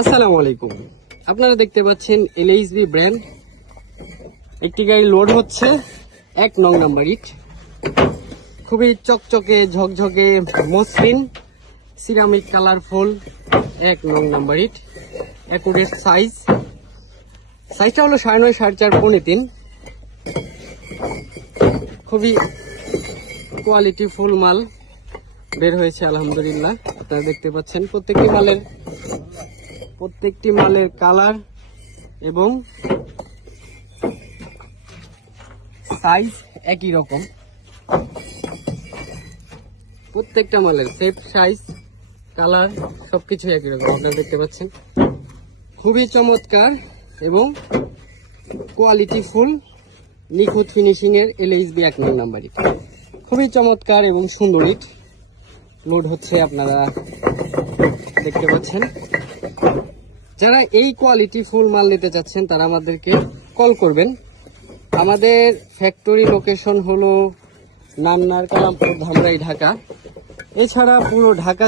আসসালামু আলাইকুম। আপনারা দেখতে পাচ্ছেন এলএইচবি ব্র্যান্ড একটি গাড়ি লোড হচ্ছে 1 নং নাম্বার ইট। খুবই চকচকে ঝকঝকে মসৃণ সিরামিক কালারফুল 1 নং নাম্বার ইট। অ্যাকুরেট সাইজটা হলো 9.5 4.5 3.5। খুবই কোয়ালিটি ফুল মাল বের হয়েছে আলহামদুলিল্লাহ। আপনারা দেখতে পাচ্ছেন প্রত্যেকটি মালের কালার এবং সাইজ একই রকম। প্রত্যেকটা মালের সেট সাইজ কালার সবকিছু একই রকম। আপনারা দেখতে পাচ্ছেন খুবই চমৎকার এবং কোয়ালিটি ফুল নিখুঁত ফিনিশিং এর এলএইচবি 1 নং নাম্বার ইট। খুবই চমৎকার এবং সুন্দর ইট লোড হচ্ছে, আপনারা দেখতে পাচ্ছেন। যারা এই কোয়ালিটি ফুল মাল নিতে চাচ্ছেন তারা আমাদেরকে কল করবেন। আমাদের ফ্যাক্টরি লোকেশন হলো নামনার কালামপুর ধামরাই ঢাকা। এছাড়া পুরো ঢাকা